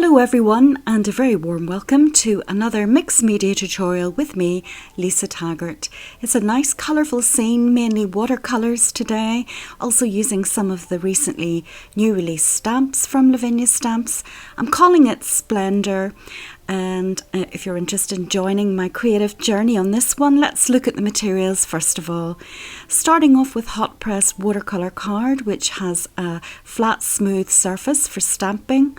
Hello everyone, and a very warm welcome to another mixed media tutorial with me, Lisa Taggart. It's a nice colourful scene, mainly watercolours today, also using some of the recently new release stamps from Lavinia Stamps. I'm calling it Splendour, and if you're interested in joining my creative journey on this one, let's look at the materials first of all. Starting off with hot press watercolour card, which has a flat smooth surface for stamping.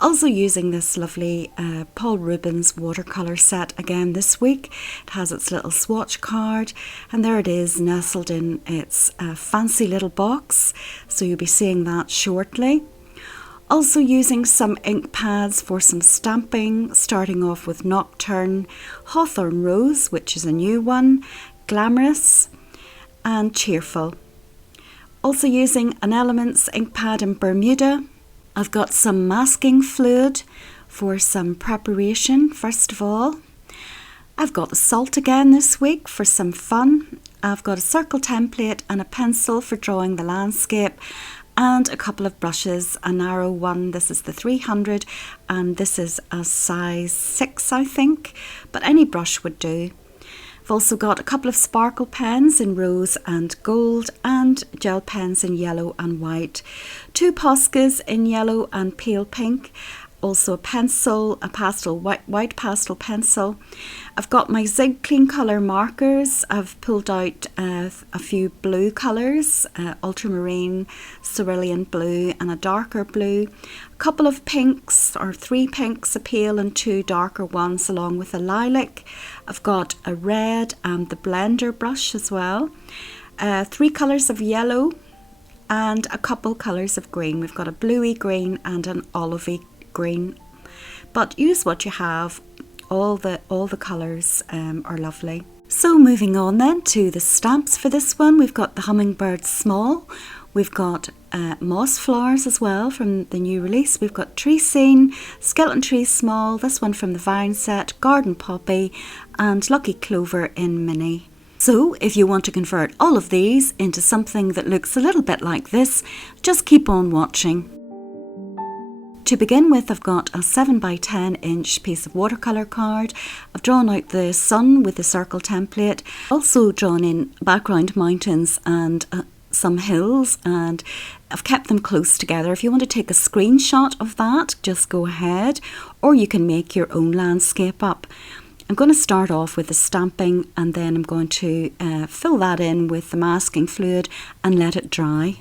Also using this lovely Paul Rubens watercolour set again this week. It has its little swatch card, and there it is nestled in its fancy little box, so you'll be seeing that shortly. Also using some ink pads for some stamping, starting off with Nocturne, Hawthorn Rose, which is a new one, Glamorous and Cheerful. Also using an Elements ink pad in Bermuda. I've got some masking fluid for some preparation first of all. I've got the salt again this week for some fun. I've got a circle template and a pencil for drawing the landscape, and a couple of brushes, a narrow one, this is the 300, and this is a size 6 I think, but any brush would do. I've also got a couple of sparkle pens in rose and gold, and gel pens in yellow and white. 2 Poscas in yellow and pale pink. Also a pencil, a pastel, white pastel pencil. I've got my Zig Clean Colour markers. I've pulled out a few blue colours, ultramarine, cerulean blue and a darker blue. A couple of pinks, or 3 pinks, a pale and 2 darker ones, along with a lilac. I've got a red and the blender brush as well. 3 colours of yellow and a couple colours of green. We've got a bluey green and an olivey green, but use what you have. All the colours are lovely. So moving on then to the stamps for this one, we've got the Hummingbird Small, we've got Moss Flowers as well from the new release, we've got Tree Scene, Skeleton Tree Small, this one from the Vine set, Garden Poppy and Lucky Clover in Mini. So if you want to convert all of these into something that looks a little bit like this, just keep on watching. To begin with, I've got a 7 by 10 inch piece of watercolour card. I've drawn out the sun with the circle template, also drawn in background mountains and some hills, and I've kept them close together. If you want to take a screenshot of that, just go ahead, or you can make your own landscape up. I'm going to start off with the stamping, and then I'm going to fill that in with the masking fluid and let it dry.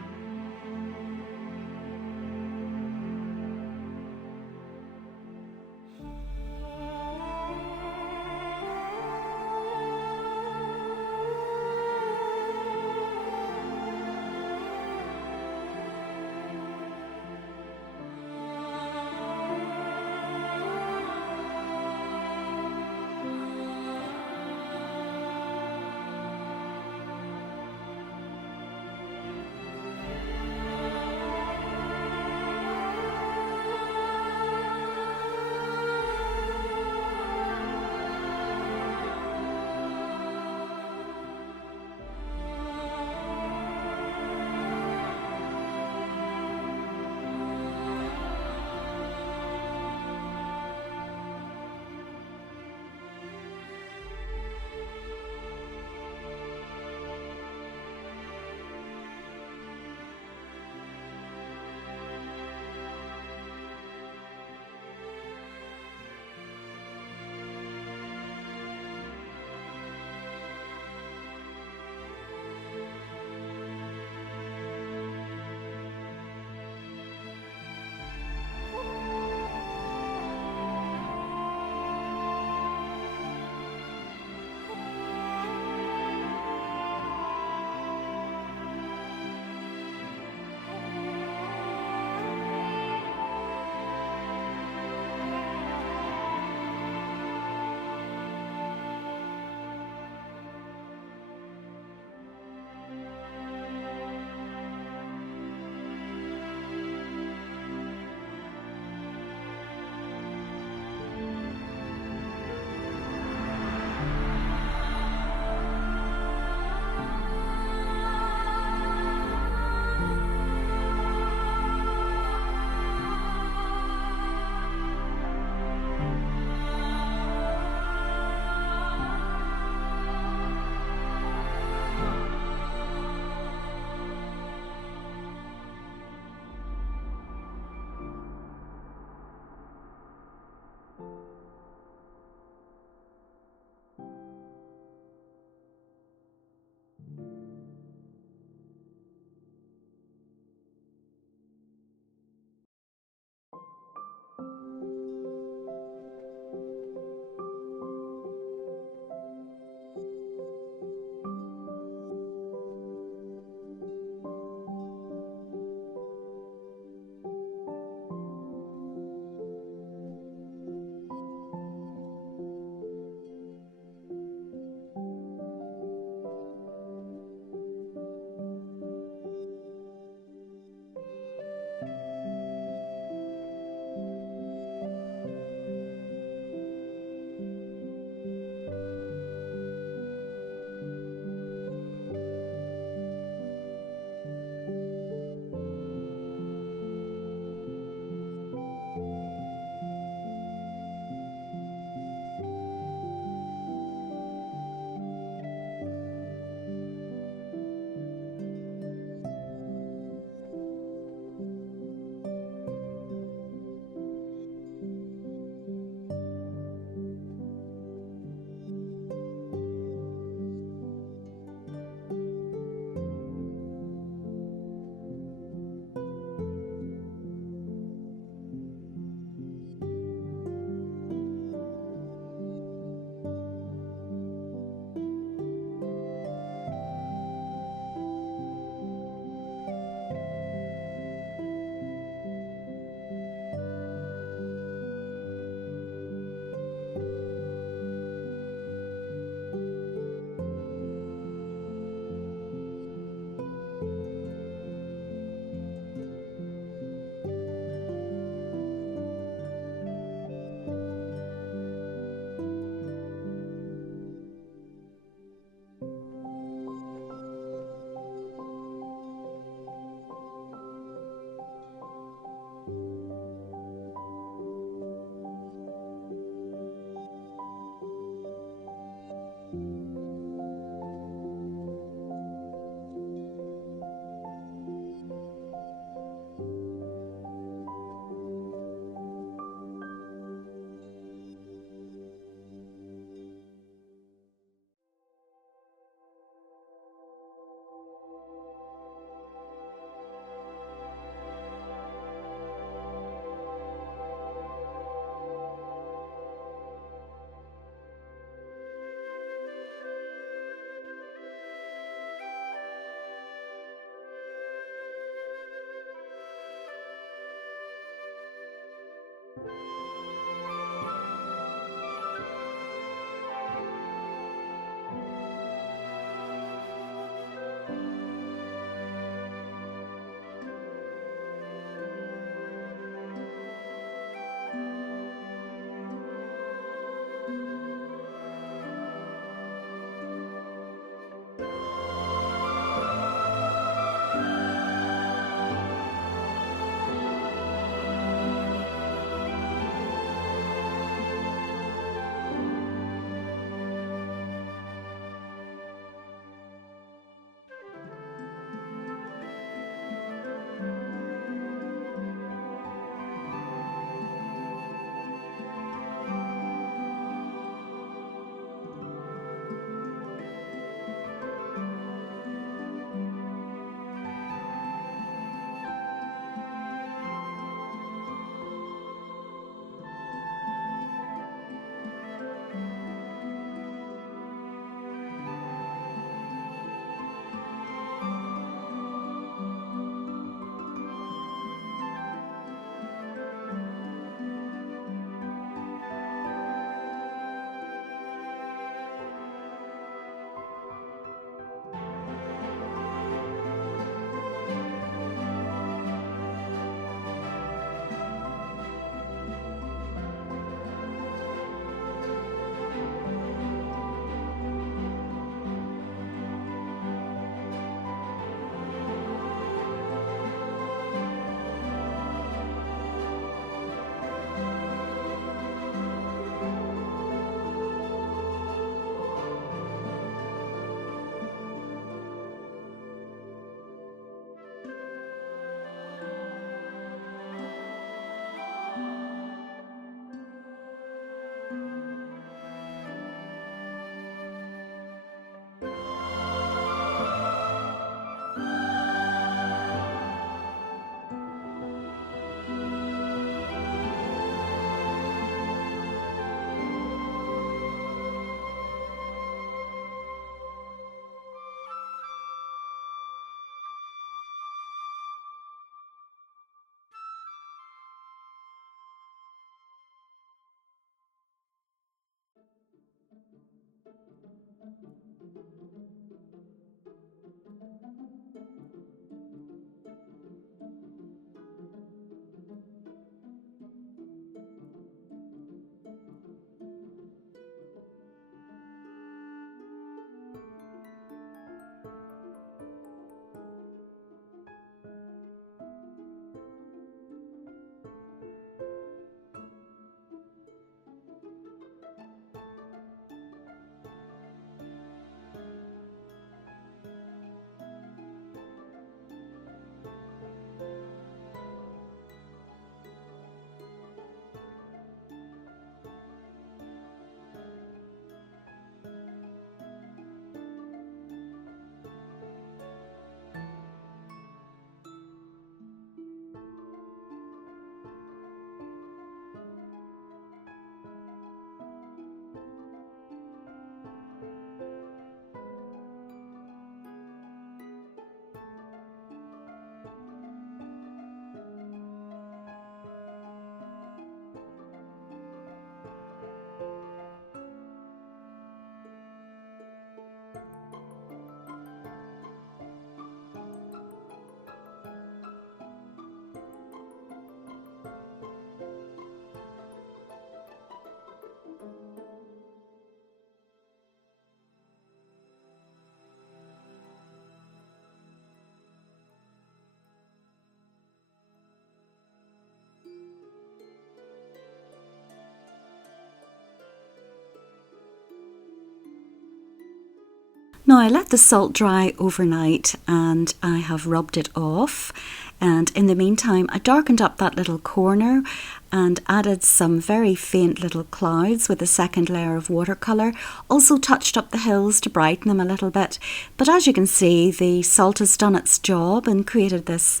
Now I let the salt dry overnight and I have rubbed it off, and in the meantime I darkened up that little corner and added some very faint little clouds with a second layer of watercolour. Also touched up the hills to brighten them a little bit, but as you can see the salt has done its job and created this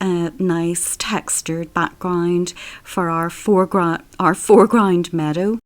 nice textured background for our foreground meadow.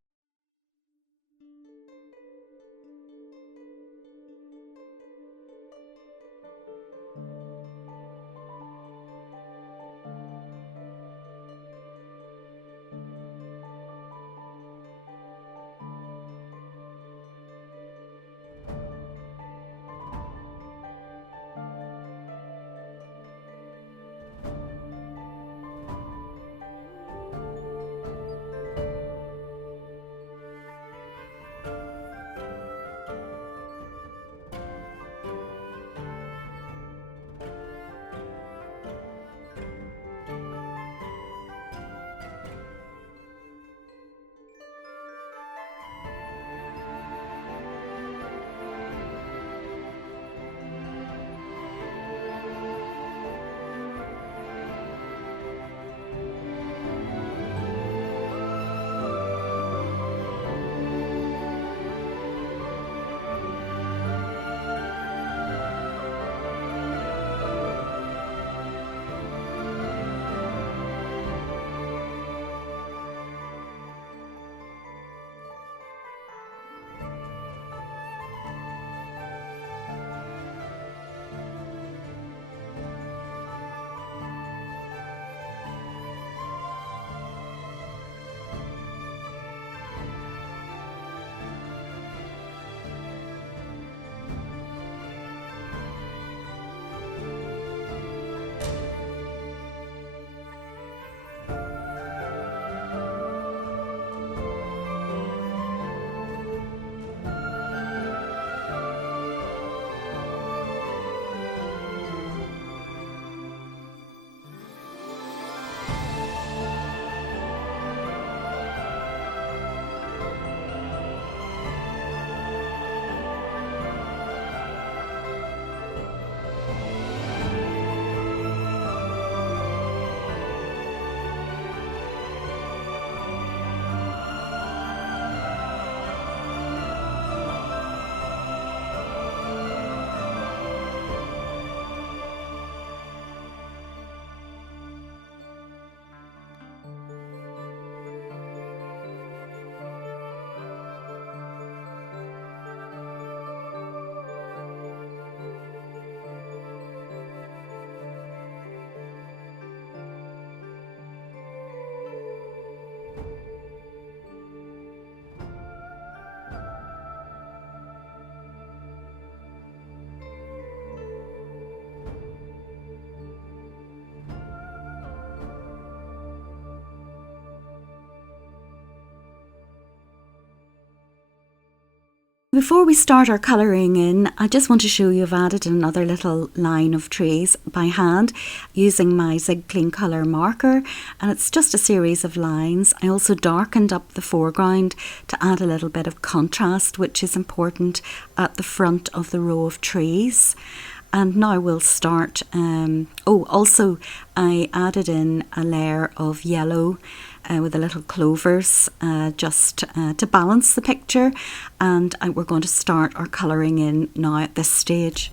Before we start our colouring in, I just want to show you I've added another little line of trees by hand using my Zig Clean Colour marker, and it's just a series of lines. I also darkened up the foreground to add a little bit of contrast, which is important at the front of the row of trees. And now we'll start. Also I added in a layer of yellow with the little clovers just to balance the picture, and we're going to start our colouring in now at this stage.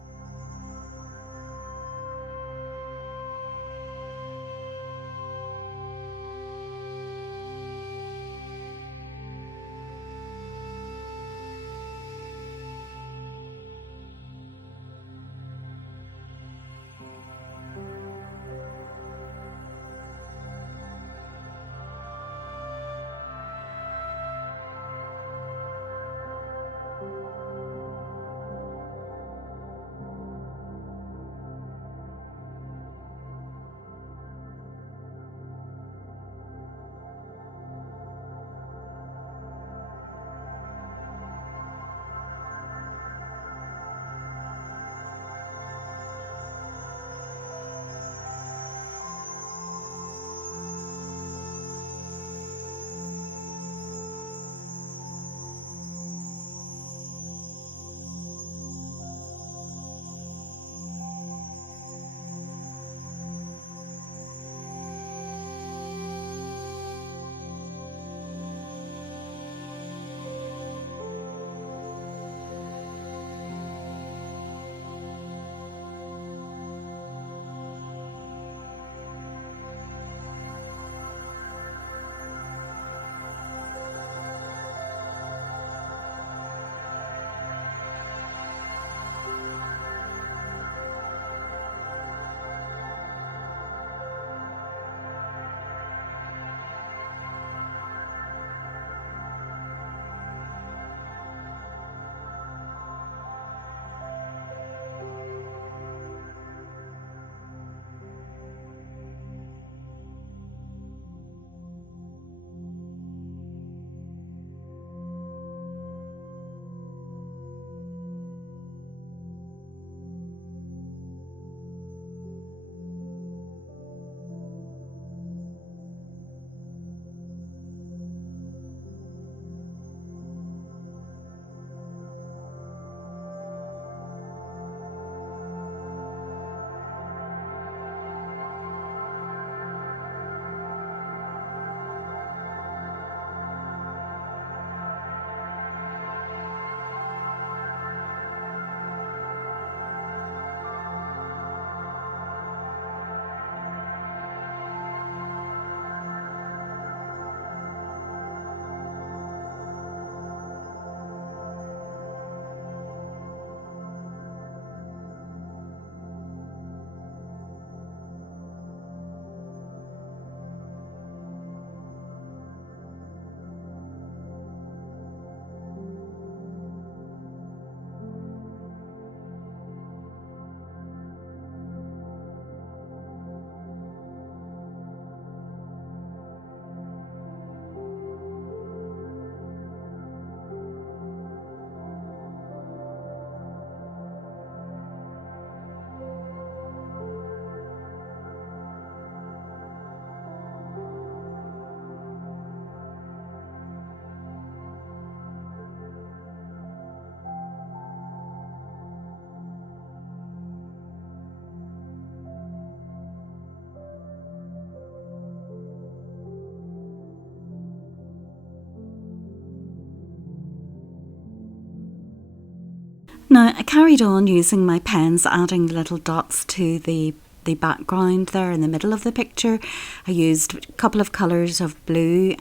Now I carried on using my pens, adding the little dots to the background there in the middle of the picture. I used a couple of colours of blue,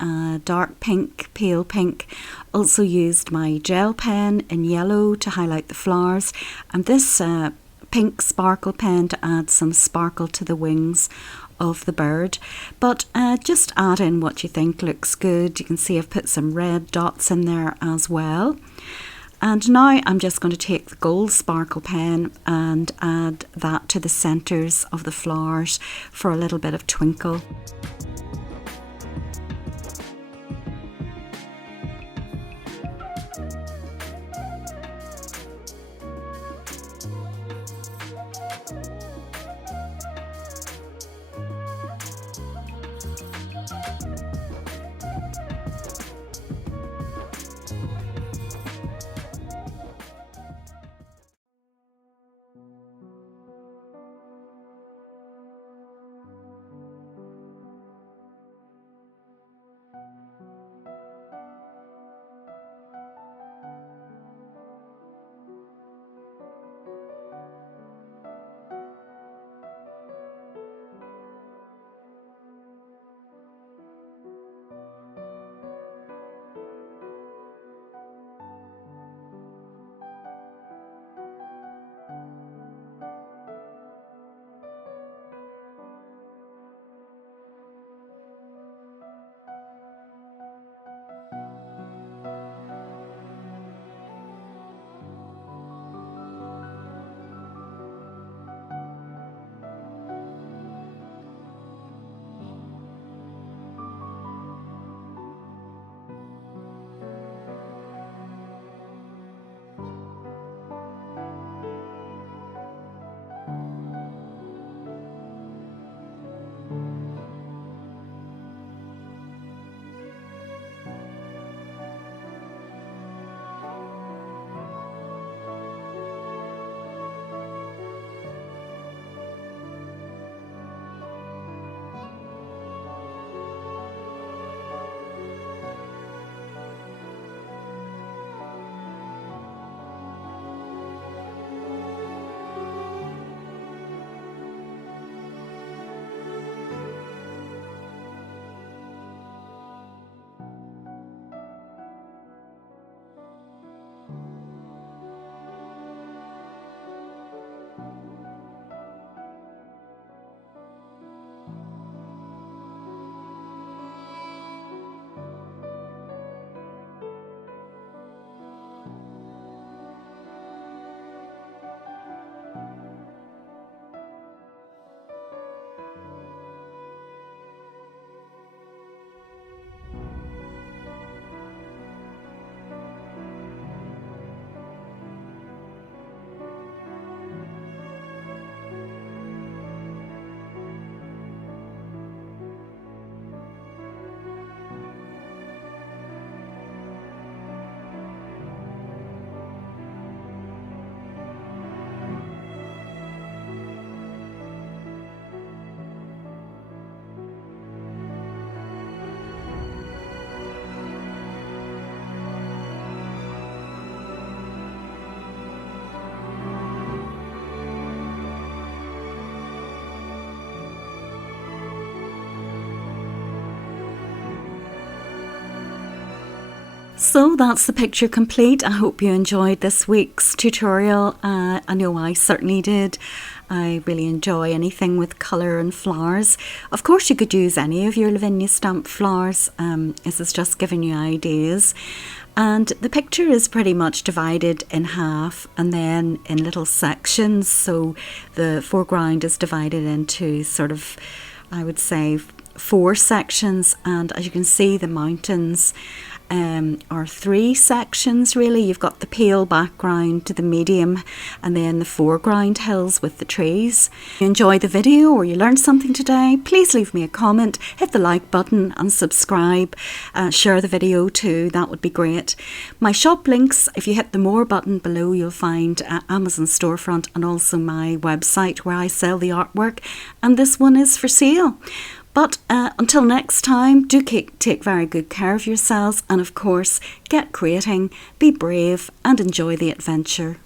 dark pink, pale pink. Also used my gel pen in yellow to highlight the flowers, and this pink sparkle pen to add some sparkle to the wings of the bird. But just add in what you think looks good. You can see I've put some red dots in there as well. And now I'm just going to take the gold sparkle pen and add that to the centres of the flowers for a little bit of twinkle. So that's the picture complete. I hope you enjoyed this week's tutorial. I know I certainly did. I really enjoy anything with colour and flowers. Of course you could use any of your Lavinia stamp flowers. This is just giving you ideas. And the picture is pretty much divided in half and then in little sections. So the foreground is divided into sort of, I would say, 4 sections, and as you can see the mountains are 3 sections really. You've got the pale background to the medium and then the foreground hills with the trees. If you enjoyed the video or you learned something today, please leave me a comment, hit the like button and subscribe. Share the video too, that would be great. My shop links, if you hit the more button below, you'll find Amazon storefront and also my website where I sell the artwork, and this one is for sale. But until next time, do take very good care of yourselves, and of course, get creating, be brave and enjoy the adventure.